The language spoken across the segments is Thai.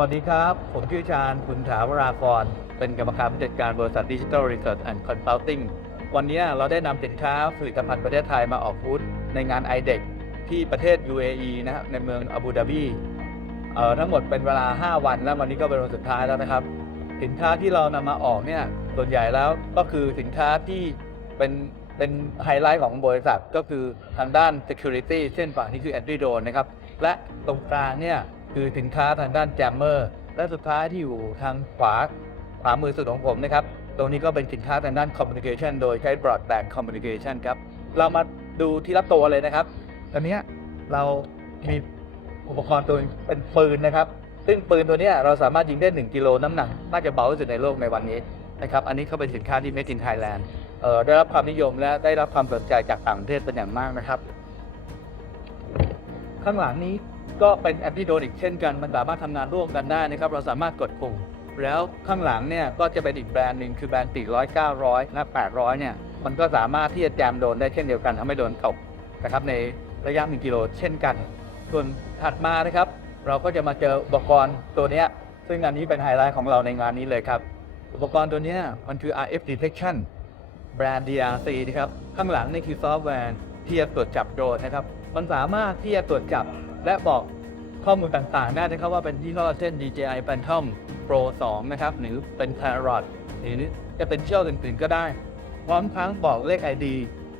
วัสดีครับผมชื่อชาญคุณถาวรากรเป็นกรรมการผู้จัดการบริษัท Digital Research and Consulting วันนี้เราได้นำสินค้าผลิตภัณฑ์ประเทศไทยมาออกบูธในงาน IDEX ที่ประเทศ UAE นะครับในเมืองอาบูดาบีทั้งหมดเป็นเวลา5วันแล้ววันนี้ก็เป็นวันสุดท้ายแล้วนะครับสินค้าที่เรานำมาออกเนี่ยส่วนใหญ่แล้วก็คือสินค้าที่เป็นไฮไลท์ของบริษัทก็คือทางด้าน Security เช่นฝั่งนี้คือ Anti Drone นะครับและตรงกลางเนี่ยคือสินค้าทางด้าน Jammer และสุดท้ายที่อยู่ทางขวามือสุดของผมนะครับตรงนี้ก็เป็นสินค้าทางด้าน Communication โดยใช้ Broadband Communication ครับเรามาดูที่ละตัวเลยนะครับตอนนี้เรามีอุปกรณ์ตัวเป็นปืนนะครับซึ่งปืนตัวนี้เราสามารถยิงได้1กิโลน้ำหนักน่าจะเบาที่สุดในโลกในวันนี้นะครับอันนี้ก็เป็นสินค้าที่ Made in Thailand ได้รับความนิยมและได้รับความสนใจจากต่างประเทศเป็นอย่างมากนะครับข้างหลังนี้ก็เป็นแอนติโดนอีกเช่นกันมันสามารถทำงานร่วมกันได้นะครับเราสามารถกดปุ่มแล้วข้างหลังเนี่ยก็จะเป็นอีกแบรนด์หนึ่งคือแบรนด์400 900และ800เนี่ยมันก็สามารถที่จะแจมโดนได้เช่นเดียวกันทำให้โดนตกนะครับในระยะ1กิโลเช่นกันส่วนถัดมานะครับเราก็จะมาเจออุปกรณ์ตัวนี้ซึ่งอันนี้เป็นไฮไลท์ของเราในงานนี้เลยครับอุปกรณ์ตัวนี้มันคือ RF detection แบรนด์ DRC นะครับข้างหลังนี่คือซอฟต์แวร์ที่จะตรวจจับโดรนนะครับมันสามารถที่จะตรวจจับและบอกข้อมูลต่างๆได้นะครับว่าเป็นยี่ห้อเช่น DJI Phantom Pro 2 นะครับหรือเป็น Parrot หรือจะเป็นเชือกอื่นๆก็ได้พร้อมทั้งบอกเลข ID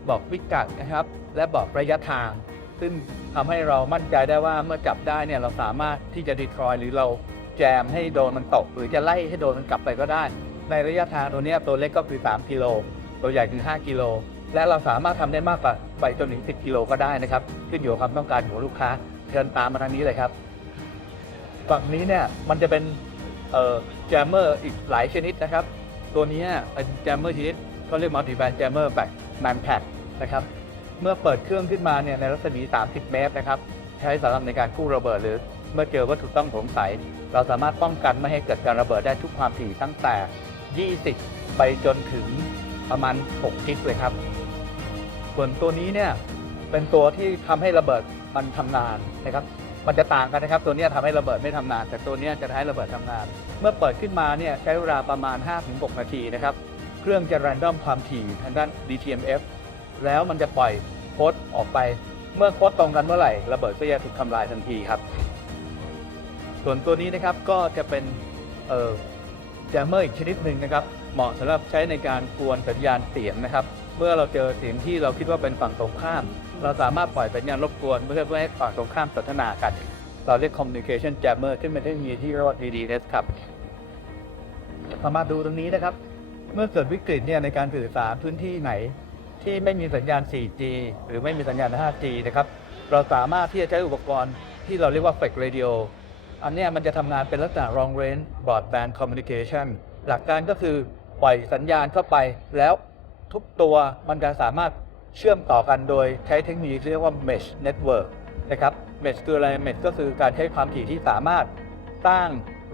บอกพิกัดนะครับและบอกระยะทางซึ่งทำให้เรามั่นใจได้ว่าเมื่อจับได้เนี่ยเราสามารถที่จะ Decoy หรือเราแจมให้โดนมันตกหรือจะไล่ให้โดนมันกลับไปก็ได้ในระยะทางตัวนี้ตัวเล็กก็คือ3กิโลตัวใหญ่คือ5กิโลและเราสามารถทำได้มากกว่าไปจนถึง10กิโลก็ได้นะครับขึ้นอยู่กับความต้องการของลูกค้าเชิญตามมาทางนี้เลยครับฝั่งนี้เนี่ยมันจะเป็นแจมเมอร์อีกหลายชนิดนะครับตัวนี้เป็นแจมเมอร์ชนิดเขาเรียกมัลติแบนด์แจมเมอร์แบบแมนแพ็คนะครับเมื่อเปิดเครื่องขึ้นมาเนี่ยในรัศมี30 เมตรนะครับใช้สำหรับในการกู้ระเบิดหรือเมื่อเจอวัตถุต้องสงสัยเราสามารถป้องกันไม่ให้เกิดการระเบิดได้ทุกความถี่ตั้งแต่20ไปจนถึงประมาณ6ทิศเลยครับส่วนตัวนี้เนี่ยเป็นตัวที่ทำให้ระเบิดมันทำงานนะครับมันจะต่างกันนะครับตัวนี้ทำให้ระเบิดไม่ทำงานแต่ตัวนี้จะให้ระเบิดทำงานเมื่อเปิดขึ้นมาเนี่ยใช้เวลาประมาณ 5-6 นาทีนะครับเครื่องจะ random ความถี่ทางด้าน DTMF แล้วมันจะปล่อยโค้ดออกไปเมื่อโค้ดตรงกันเมื่อไหร่ระเบิดก็จะถูกทำลายทันทีครับส่วนตัวนี้นะครับก็จะเป็นแจมเมอร์อีกชนิดหนึ่งนะครับเหมาะสำหรับใช้ในการกวนสัญญาณเสียงนะครับเมื่อเราเจอเสียงที่เราคิดว่าเป็นฝั่งตรงข้ามเราสามารถปล่อยสัญญาณรบกวนเพื่อให้ฝั่งตรงข้ามสนทนากันเราเรียก communication jammer ซึ่งเป็นเทคโนโลยีที่เรียกว่า TDS ครับสามารถดูตรงนี้นะครับเมื่อเกิดวิกฤตเนี่ยในการสื่อสารพื้นที่ไหนที่ไม่มีสัญญาณ 4G หรือไม่มีสัญญาณ 5G นะครับเราสามารถที่จะใช้อุปกรณ์ที่เราเรียกว่า Flex Radio อันนี้มันจะทำงานเป็นลักษณะ long range broadband communication หลักการก็คือปล่อยสัญญาณเข้าไปแล้วทุกตัวมันจะสามารถเชื่อมต่อกันโดยใช้เทคโนโลยีที่เรียกว่า mesh network นะครับ mesh คืออะไร mesh ก็คือการใช้ความถี่ที่สามารถสร้าง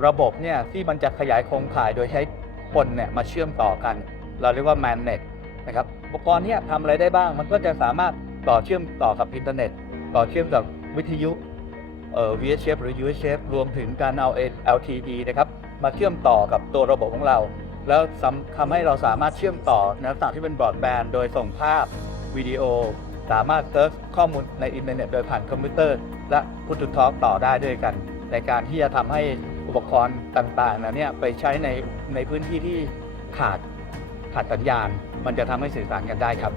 ระบบเนี่ยที่มันจะขยายโครงข่ายโดยใช้คนเนี่ยมาเชื่อมต่อกันเราเรียกว่า MANET นะครับอุปกรณ์นี้ทำอะไรได้บ้างมันก็จะสามารถต่อเชื่อมต่อกับอินเทอร์เน็ตต่อเชื่อมกับวิทยุVHF หรือ UHF รวมถึงการเอา LTE นะครับมาเชื่อมต่อกับตัวระบบของเราแล้วทำให้เราสามารถเชื่อมต่อในลักษณะที่เป็นบรอดแบนด์โดยส่งภาพวิดีโอสามารถเซิร์ชข้อมูลในอินเทอร์เน็ตโดยผ่านคอมพิวเตอร์และพูดทอล์กต่อได้ด้วยกันในการที่จะทำให้อุปกรณ์ต่างๆเนี่ยไปใช้ในพื้นที่ที่ขาดสัญญาณมันจะทำให้สื่อสารกันได้ครับ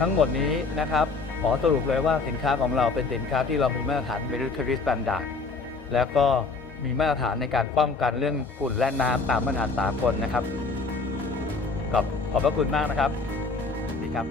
ทั้งหมดนี้นะครับขอสรุปเลยว่าสินค้าของเราเป็นสินค้าที่เรามีมาตรฐาน Military Standard แล้วก็มีมาตรฐานในการป้องกันเรื่องฝุ่นและน้ำตามมาตรฐานสากลนะครับขอบพระคุณมากนะครับสวัสดีครับ